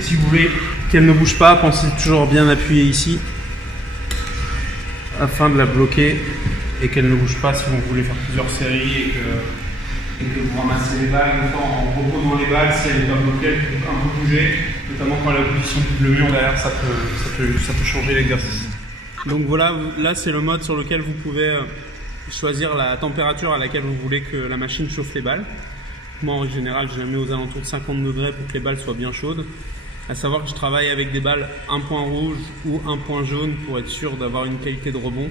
Si vous voulez qu'elle ne bouge pas, pensez toujours bien appuyer ici afin de la bloquer et qu'elle ne bouge pas si vous voulez faire plusieurs séries et que vous ramassez les balles. En reposant les balles, si elle n'est pas bloquée, elle peut un peu bouger, notamment quand la position le mur derrière, ça peut changer l'exercice. Donc voilà, là c'est le mode sur lequel vous pouvez choisir la température à laquelle vous voulez que la machine chauffe les balles. Moi en général je la mets aux alentours de 50 degrés pour que les balles soient bien chaudes. À savoir que je travaille avec des balles un point rouge ou un point jaune pour être sûr d'avoir une qualité de rebond.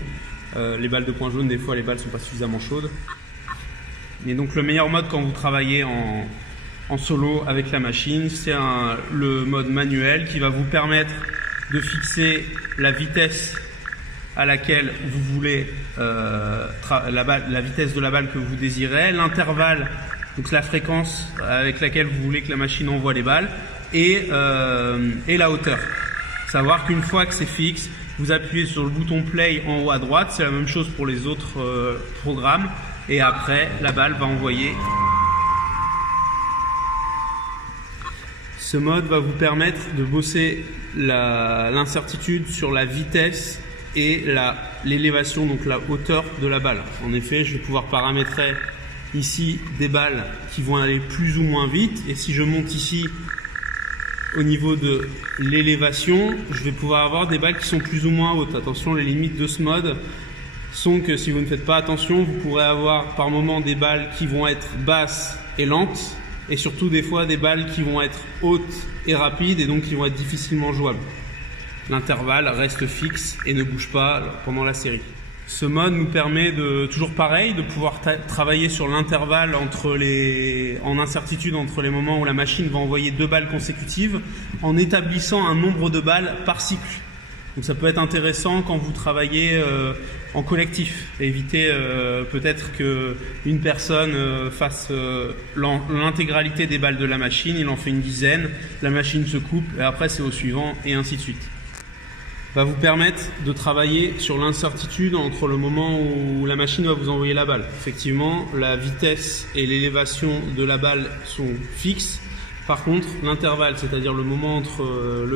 Les balles de point jaune, des fois les balles ne sont pas suffisamment chaudes. Et donc le meilleur mode quand vous travaillez en solo avec la machine, c'est le mode manuel qui va vous permettre de fixer la vitesse à laquelle vous voulez la vitesse de la balle que vous désirez, l'intervalle, donc la fréquence avec laquelle vous voulez que la machine envoie les balles et la hauteur. Savoir qu'une fois que c'est fixe, vous appuyez sur le bouton play en haut à droite, c'est la même chose pour les autres programmes et après la balle va envoyer. Ce mode va vous permettre de bosser l'incertitude sur la vitesse et l'élévation, donc la hauteur de la balle. En effet, je vais pouvoir paramétrer ici des balles qui vont aller plus ou moins vite, et si je monte ici au niveau de l'élévation, je vais pouvoir avoir des balles qui sont plus ou moins hautes. Attention, les limites de ce mode sont que si vous ne faites pas attention, vous pourrez avoir par moment des balles qui vont être basses et lentes, et surtout des fois des balles qui vont être hautes et rapides, et donc qui vont être difficilement jouables. L'intervalle reste fixe et ne bouge pas pendant la série. Ce mode nous permet toujours pareil, de pouvoir travailler sur l'intervalle en incertitude entre les moments où la machine va envoyer 2 balles consécutives en établissant un nombre de balles par cycle. Donc ça peut être intéressant quand vous travaillez en collectif. Éviter peut-être qu'une personne fasse l'intégralité des balles de la machine, il en fait une dizaine, la machine se coupe et après c'est au suivant et ainsi de suite. Va vous permettre de travailler sur l'incertitude entre le moment où la machine va vous envoyer la balle. Effectivement, la vitesse et l'élévation de la balle sont fixes. Par contre, l'intervalle, c'est-à-dire le moment entre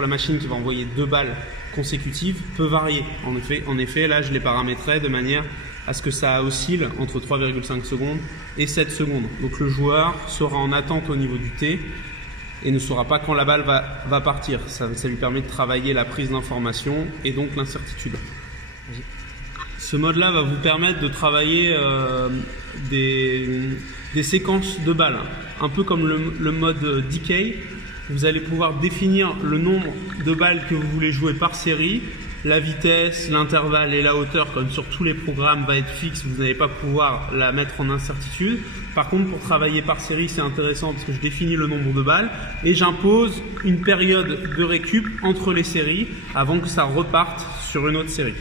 la machine qui va envoyer 2 balles consécutives, peut varier. En effet, là, je l'ai paramétré de manière à ce que ça oscille entre 3,5 secondes et 7 secondes. Donc le joueur sera en attente au niveau du T et ne saura pas quand la balle va partir. Ça lui permet de travailler la prise d'information et donc l'incertitude. Ce mode-là va vous permettre de travailler des séquences de balles. Un peu comme le mode decay, vous allez pouvoir définir le nombre de balles que vous voulez jouer par série. La vitesse, l'intervalle et la hauteur, comme sur tous les programmes, va être fixe. Vous n'allez pas pouvoir la mettre en incertitude. Par contre, pour travailler par série, c'est intéressant parce que je définis le nombre de balles et j'impose une période de récup entre les séries avant que ça reparte sur une autre série.